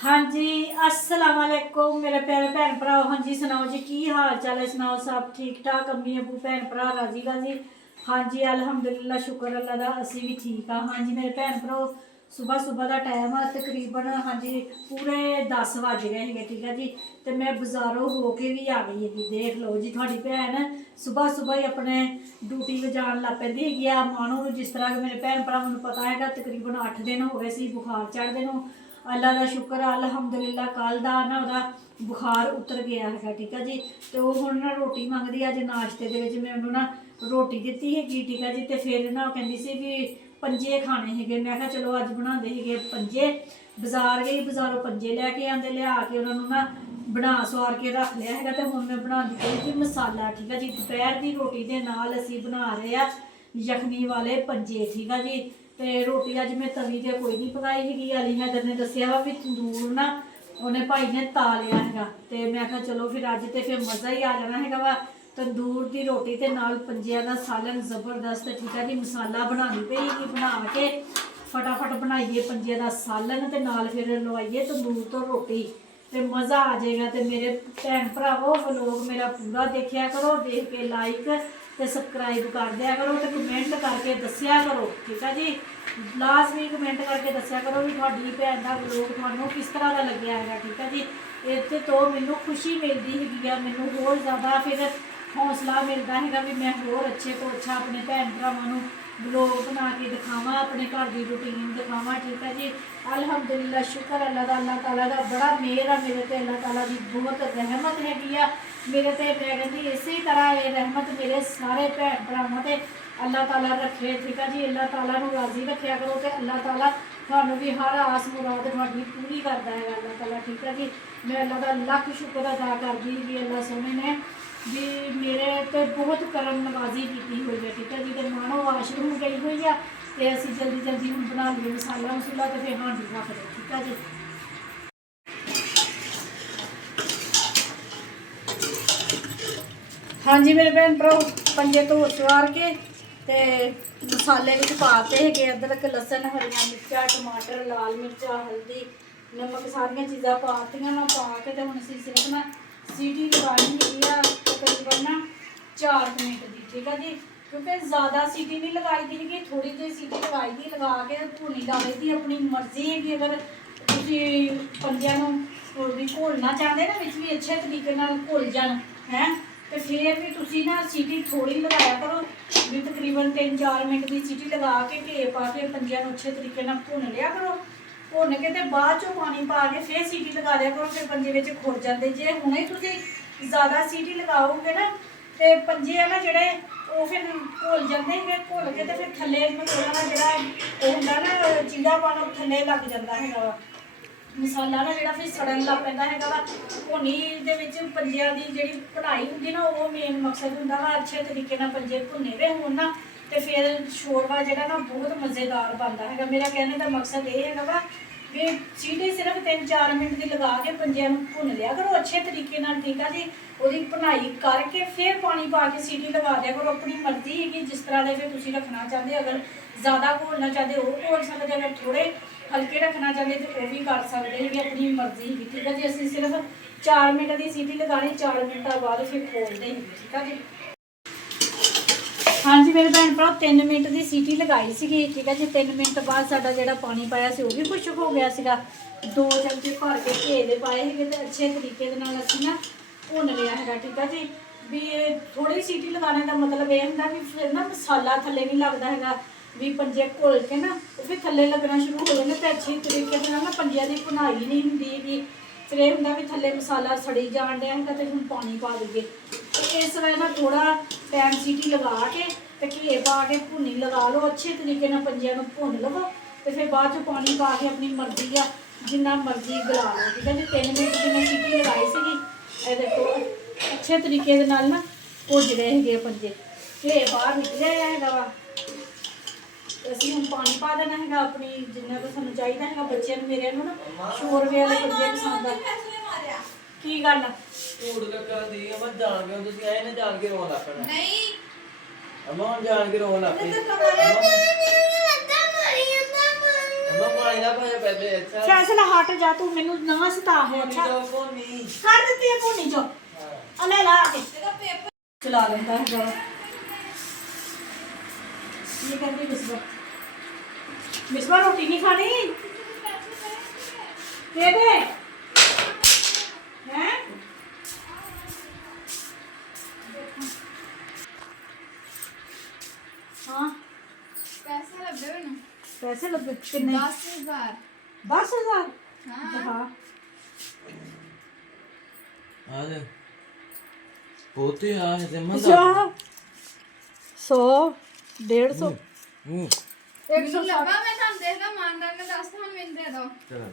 हाँ जी, अस्सलाम वालेकुम मेरे प्यारे भैन भरा। हाँ जी सुनाओ जी की हाल चाल है, सुनाओ सब ठीक ठाक, अम्मी अबू भैन भरा राजी राजी। हाँ जी अल्हम्दुलिल्लाह, शुक्र अल्लाह दा असी भी ठीक हाँ। हाँ जी मेरे भैन भरा, सुबह सुबह का टाइम है तकरीबन, हाँ जी पूरे 10 बज गए हैं, ठीक है जी। तो मैं बाजारों हो के भी आ गई है, देख लो जी थोड़ी भैन सुबह सुबह ही अपने ड्यूटी पर जान लग पैंदी है। मानो जिस तरह के मेरे भैन भरा मैं पता है तकरीबन 8 दिन हो गए सी बुखार चढ़ते नूं। अल्लाह का शुक्र अलहमदुलिल्लाह कल का ना वह बुखार उतर गया है, ठीक है जी। तो वो हुण ना रोटी मंगदी, अज नाश्ते के मैं उन्होंने ना रोटी दी है, ठीक है जी। तो फिर ना कहती सी भी पंजे खाने है, मैं कहा चलो अज बनाते है पंजे। बाजार गई, बाजारों पंजे लैके आते, लिया के उन्होंने ना बना सवार के रख लिया है। तो हुण मैं बना दी जी मसाला, ठीक है जी। दोपहर की रोटी के नाल असी बना रहे हैं यखनी वाले पंजे, ठीक है जी। तो रोटी अज मैं तवी ते कोई नहीं पकाई हैगी, अली हैदर ने दसिया वा भी तंदूर ना उन्हें भाई ने ता लिया है। तो मैं कहा चलो फिर अज तो फिर मज़ा ही आ जाना है वा तंदूर की रोटी के नाल पंजिया का सालन जबरदस्त, ठीक है जी। मसाला बनानी पेगी, बना के फटाफट बनाइए पंजिया का सालन ते नाल फिर लवाइए तंदूर तो रोटी, तो मज़ा आ जाएगा। तो मेरे भैन भरावो व्लॉग मेरा पूरा देखा करो, देख के लाइक तो सबसक्राइब कर दिया करो, तो कमेंट करके दसिया करो, ठीक है जी। लाजमी कमेंट करके दसिया करो भी थोड़ी भैन का व्लॉग थानू किस तरह का लग्या है, ठीक है जी। इस तो मैनू खुशी मिलती है, मैनू होर ज़्यादा फिर हौसला मिलता है भी मैं होर अच्छे तो अच्छा अपने भैन भरावां ब्लॉग बना के दिखावा, अपने घर की रूटीन दिखावा, ठीक है जी। अल्हम्दुलिल्लाह शुक्र अल्लाह ताला का बड़ा मेहर है मेरे ते, अल्लाह ताला की बहुत रहमत हैगी आ मेरे ते। मैं कहती इसी तरह ये रहमत मेरे सारे भैन भरावां ते अल्लाह ताला रखे, ठीक है जी। अल्लाह ताला नूं राजी रखा करो, तो अल्लाह ताला थानू भी हर आस मुराद थोड़ी पूरी करता है अल्लाह ताला, ठीक है जी। मैं अल्लाह का लख शुक्र अदा करदी कि अल्लाह सोने ने भी मेरे ते बहुत करम नवाजी की हुई है, ठीक है जी। तो मानो वाशरूम गई हुई है, तो असी जल्दी जल्दी हम बना लिए मसाला मसूला, तो फिर हांडी रख दो, ठीक है जी। हाँ जी मेरे भैन भरा, पंजे धो सवार के ते मसाले में पाते है अदरक लसन हरिया मिर्चा टमाटर लाल मिर्चा हल्दी नमक सारिया चीज़ा पातियां ना, पा के तो हम सिर्फ ना सीटी लगानी है तकरीबन ना 4 मिनट की, ठीक है जी। क्योंकि ज़्यादा सीटी नहीं लगाई दी है, थोड़ी जी सीटी लगाई दी, लगा के भुनी ला ली थी। अपनी मर्जी है कि अगर तुम पंजिया भी घोलना चाहते ना भी अच्छे तरीके घुल जान है, तो फिर भी तुम ना सीटी थोड़ी लगाया करो भी तकरीबन 3-4 मिनट की सीटी लगा के घे पा के पंजिया अच्छे तरीके भुन लिया करो। भुन के तो बाद चो पानी पा के फिर सीटी लगा लिया करो, फिर पंजे में खुर जाते। जे हुणे तुम ज़्यादा सीटी लगाओगे ना तो पंजे है ना जोड़े वो फिर घुल जाते हैं, घुल के तो फिर थले थोड़ा जोड़ा होंगे ना चिल्लापन थले लग जाता है, मसाला ना जोड़ा फिर सड़न लग पैंदा है वा। भुनी दे विच पंजिया की जी कढ़ाई होंगी ना, वो मेन मकसद होंदा वा अच्छे तरीके पंजे भुने हुए होण ना, तो फिर शोरबा जोड़ा ना बहुत मज़ेदार बनता है। मेरा कहने का मकसद ये है वा भी सीटी सिर्फ 3-4 मिनट की लगा के पंजिया भुन लिया करो अच्छे तरीके, ठीक है जी। वो भुनाई करके फिर पानी पा के सीटी लगा दिया करो। अपनी मर्जी है कि जिस तरह के फिर तुम रखना चाहते, अगर ज़्यादा घोलना चाहते वो घोल सकते, अगर थोड़े हल्के रखना चाहते तो वो भी कर सकते हैं, अपनी मर्जी है, ठीक है जी। असं सिर्फ 4 मिनट की सीटी लगानी, 4 मिनट बाद फिर खोलते हैं, ठीक है जी। हाँ जी मेरे भैन भरा 3 मिनट की सीटी लगाई सी, ठीक है जी। 3 मिनट बाद साडा जो पानी पाया से भी खुशक हो गया सीगा। 2 चमचे भर के घे दे पाए है, तो अच्छे तरीके असी ना भुन लिया है, ठीक है जी। भी थोड़ी सीटी लगाने का मतलब यह होंगे भी फिर ना मसाला थले नहीं लगता है, भी पंजे घुल के ना फिर थले लगना शुरू हो जाए, तो अच्छी तरीके ना पंजिया की भुनाई नहीं होंगी। फिर यह होंगे भी थले मसाला सड़ी जान दिया है, तो हम पानी पा देंगे। इस वजह ना थोड़ा टाइम सीटी लगा के घे पा के भुनी लगा लो, अच्छे तरीके पंजिया भुन लवो, तो फिर बाद चो पानी पा के अपनी मर्जी आ जिन्ना मर्जी गला लो, ठीक है जी। 3 मिनट की मैं सीटी लगाई सी, देखो अच्छे तरीके ना भुज रहे हैं पंजे, घे बाहर निकलिया है वा। असी हम पानी पा देना है अपनी जिन्ना को सूँ चाहिए है। बच्चों मेरे ना शोरवे वाले पंजे पसंद आ की गल मैं पानी ना पाया पहले अच्छा फैसला हट जा तू मेनू ना सता है अच्छा वो नहीं कर देती है भूनी जो अले ला के चला लेता है जरा ये कर दी मिसवा रोटी नहीं खानी दे दे हैं हाँ पैसे लगे मैनू पैसे लगे कितने 10,000 10,000 हाँ हाँ आज बहुत ही आज जमा अच्छा 100 150 ਮੈਨੂੰ ਲੱਗਾ ਮੈਂ ਤੁਹਾਨੂੰ ਦੇਖਦਾ ਇਮਾਨਦਾਰ ਨੇ ਦੱਸ ਤੁਹਾਨੂੰ ਮੈਨੂੰ ਦੇ ਦੋ चलो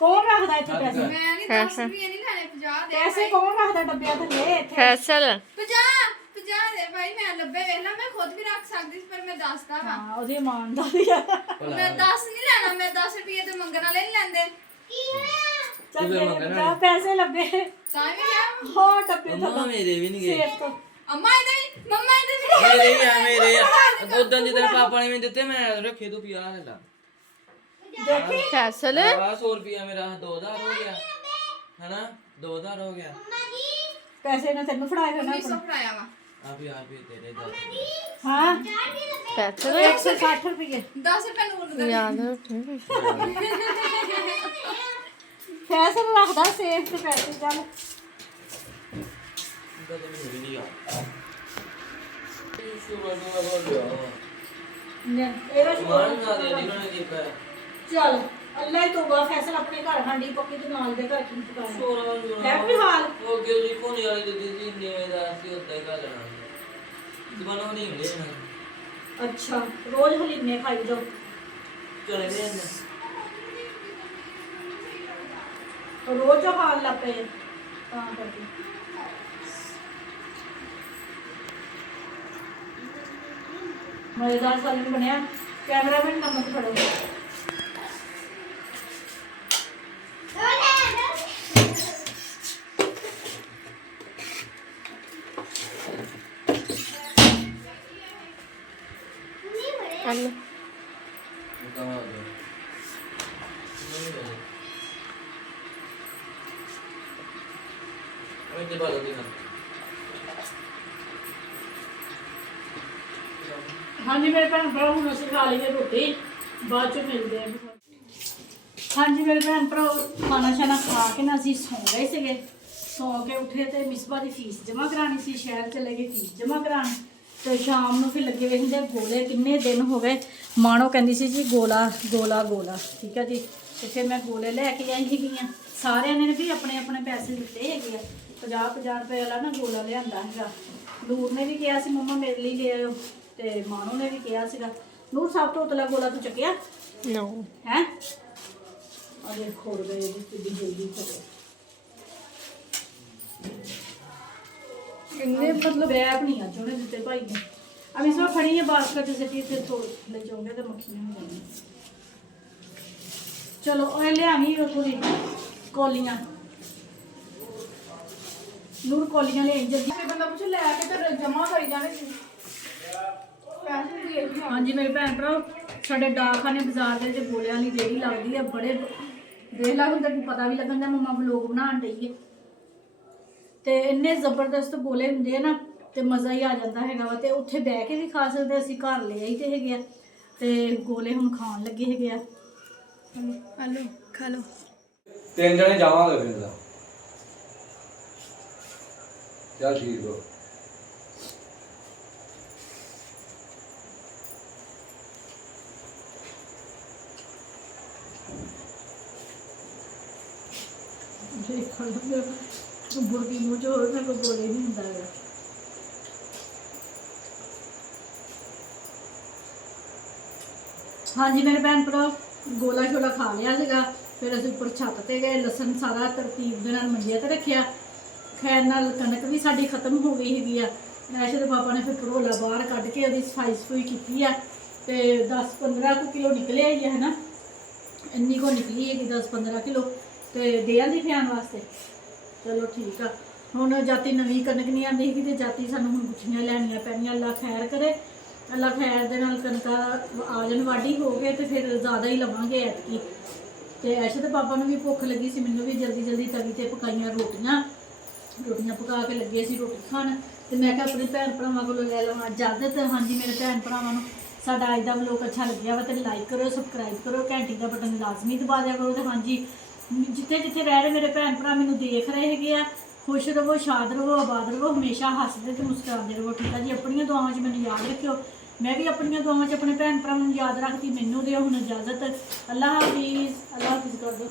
कौन रखदा इत्थे पैसे ਮੈਂ ਨਹੀਂ 10 ਰੁਪਏ ਨਹੀਂ ਲੈਣੇ 50 ਦੇ पैसे कौन रखदा डब्बिया थल्ले इत्थे ਫੈਸਲ 50 ਦੇ ਭਾਈ ਮੈਂ 90 ਵੇਖ ਲਾ ਮੈਂ ਖੁਦ ਵੀ ਰੱਖ ਸਕਦੀ ਸੀ ਪਰ ਮੈਂ ਦੱਸਦਾ ਵਾ हाँ ओदी ईमानदारी है ਮੈਂ 10 ਨਹੀਂ ਲੈਣਾ ਮੈਂ 10 ਰੁਪਏ ਤੇ ਮੰਗਣ ਵਾਲੇ नहीं ਲੈਂਦੇ चल जा पैसे लब्बे ਤਾਂ ਵੀ ਕਿਹਾ हाँ डब्बे मम्मा थल्ले मेरे भी नहीं गए सेब तो ਅੰਮਾ ਇਹਦੇ ਮੰਮਾ ਇਹਦੇ मेरे भी है मेरे उधर जिधर पापा ने मैंने देते मैं रखे तो 50 ले ला देखी ਫੈਸਲ 100 रुपया मेरा 2000 हो गया है ना 2000 हो गया पैसे ना तेन फड़ाए होना 1900 ਫੜਾਇਆ ਵਾ आप यार भी तेरे 10 हाँ ਫੈਸਲ 160 रुपये 10 ਰੁਪਏ ਨੂਰ ਦੇ ਯਾਦ पैसे रखदा सेब ते पैसे चल इनका तो मुझे नहीं याद शुरू बोल रहा ਇਹਦਾ मान ना शुक्र दे इन्होंने देखा है चल अल्लाह ही तौबा फैसल अपने घर हांडी पक्की तो नाल दे घर की पकाना शोरा है भी हाल वो गिल्ली कोनी वाली तो दीदी ने मेरा ऐसे होता है का लेना दुकानों नहीं मिले ना अच्छा रोज हलीमे खाई जाओ चले गए ना रोज जो खान लग पे ता करके मजेदार सालन बनया कैमरामैन नमक फड़ो ਅੱਲ कहाँ आ गया नहीं मिले अबे दे बात होती ना हाँ जी मेरे भैन भरा हूँ असं खा लीए रोटी बाद चो मिलते हैं हाँ जी मेरे भैन भरा खाना शाना खा के ना असी सौ गए थे सौ के उठे तो मिसबा की फीस जमा करानी सी शहर चले गए फीस जमा कराने तो शाम को फिर लगे वे होंगे गोले किन्ने दिन हो गए मानो कहती सी जी गोला गोला गोला ठीक है जी तो फिर मैं गोले लैके आई ही सारे ने भी अपने अपने पैसे दिते है 50-50 रुपए वाला ना गोला लिया है नूर ने भी कहा सी मम्मा मेरे लिए ले आयो तो मानो ने भी कहा सीगा नूर सब तो उतला गोला तू चुकिया ਨੋ है अरे खोड़ गए जी जल्दी खोड़े किन्ने मतलब बैग नहीं आज उन्हें दिते भाई ने अब इसमें फड़ी है बास्केट सिटी ते तो ले जाओगे तो मक्खियां हो जाएंगी चलो और ले आनी है थोड़ी कौलियां नूर कौलियां ले आई जल्दी ਤੇ ਬੰਦਾ ਕੁਝ ਲੈ ਕੇ ਤੇ ਜਮਾ ਕਰੀ ਜਾਣੇ ਪੈਸੇ ਦੇ ਦਿਓ हाँ जी मेरे भैन भरा साढ़े डाकखाने बाजार के गोलियां वाली रेहड़ी लगती है बड़े देख ला हुंदा कि पता भी लगन दा मम्मा व्लॉग बनाउण डई है ते इन्ने जबरदस्त गोले हुंदे आ ना ते मज़ा ही आ जाता हैगा वा ते उत्थे बह के भी खा सकदे असीं घर ले आई ते हैगे आ ते गोले हुण खाण लगे हैगे आ ਹਲੋ ਖਾ ਲੋ 3 ਜਣੇ ਜਾਵਾਂਗੇ ਫਿਰ ਦਾ ਚੱਲ ਠੀਕ ਹੋ देखो बुर्गी मुँह जो ना कोई गोले नहीं हुंदा हैगा हाँ जी मेरे भैन भरा गोला शोला खा लिया सीगा फिर असीं उपर छत ते गए लसन सारा तरतीब दे नाल मंजे ते रखिया खैर नाल कनक भी साडी खत्म हो गई हैगी आ ऐशे दे पापा ने फिर घरोला बाहर कढ के ओहदी सफाई सफूई कीती आ ते 10-15 किलो निकले आई है ना इन्नी को निकली हैगी 10-15 किलो ते दे आंदी फ्यान वास्ते चलो ठीक आ हुण जाती नवीं कनक नहीं आंदी हैगी ते जाती सानूं हुण गुच्छियां लैणियां पैणियां अल्लाह खैर करे ਅੱਲਾ ਖੈਰ ਦੇ ਨਾਲ ਕਣਕਾਂ ਆ ਜਾਣ, ਵਾਢੀ ਹੋ ਗਏ ਤੇ ਫਿਰ ਜ਼ਿਆਦਾ ਹੀ ਲਵਾਂਗੇ ਐਤਕੀ। ਤੇ ਐਸੇ ਤੇ ਪਾਪਾ ਨੂੰ ਵੀ ਭੁੱਖ ਲੱਗੀ ਸੀ, ਮੈਨੂੰ ਵੀ ਜਲਦੀ ਜਲਦੀ ਤਵੀ ਤੇ ਪਕਾਈਆਂ ਰੋਟੀਆਂ ਪਕਾ ਕੇ ਲੱਗੇ ਸੀ ਰੋਟੀ ਖਾਣ। ਤੇ ਮੈਂ ਕਿਹਾ ਆਪਣੇ ਭੈਣ ਭਰਾਵਾਂ ਕੋਲੋਂ ਲੈ ਲਵਾਂ ਇਜਾਜ਼ਤ। ਹਾਂਜੀ ਮੇਰੇ ਭੈਣ ਭਰਾਵਾਂ ਨੂੰ ਸਾਡਾ ਅੱਜ ਦਾ ਵਲੋਗ ਅੱਛਾ ਲੱਗਿਆ ਵਾ ਤੇ ਲਾਈਕ ਕਰੋ, ਸਬਸਕ੍ਰਾਈਬ ਕਰੋ, ਘੰਟੀ ਦਾ ਬਟਨ ਲਾਜ਼ਮੀ ਦਬਾ ਦਿਆ ਕਰੋ। ਤੇ ਹਾਂਜੀ ਜਿੱਥੇ ਜਿੱਥੇ ਰਹਿ ਰਹੇ ਮੇਰੇ ਭੈਣ ਭਰਾ ਮੈਨੂੰ ਦੇਖ ਰਹੇ ਹੈਗੇ ਆ, ਖੁਸ਼ ਰਹੋ, ਸ਼ਾਦ ਰਹੋ, ਆਬਾਦ ਰਹੋ, ਹਮੇਸ਼ਾ ਹੱਸਦੇ ਤੇ ਮੁਸਕਰਾਉਂਦੇ ਰਹੋ, ਠੀਕ ਆ ਜੀ। ਆਪਣੀਆਂ ਦੁਆਵਾਂ 'ਚ ਮੈਨੂੰ ਯਾਦ ਰੱਖਿਓ, ਮੈਂ ਵੀ ਆਪਣੀਆਂ ਦੁਆਵਾਂ 'ਚ ਆਪਣੇ ਭੈਣ ਭਰਾਵਾਂ ਨੂੰ ਯਾਦ ਰੱਖਦੀ। ਮੈਨੂੰ ਦਿਓ ਹੁਣ ਇਜਾਜ਼ਤ। ਅੱਲਾ ਹਾਫਿਜ਼, ਅੱਲਾ ਹਾਫਿਜ਼ ਕਰ ਦਿਓ।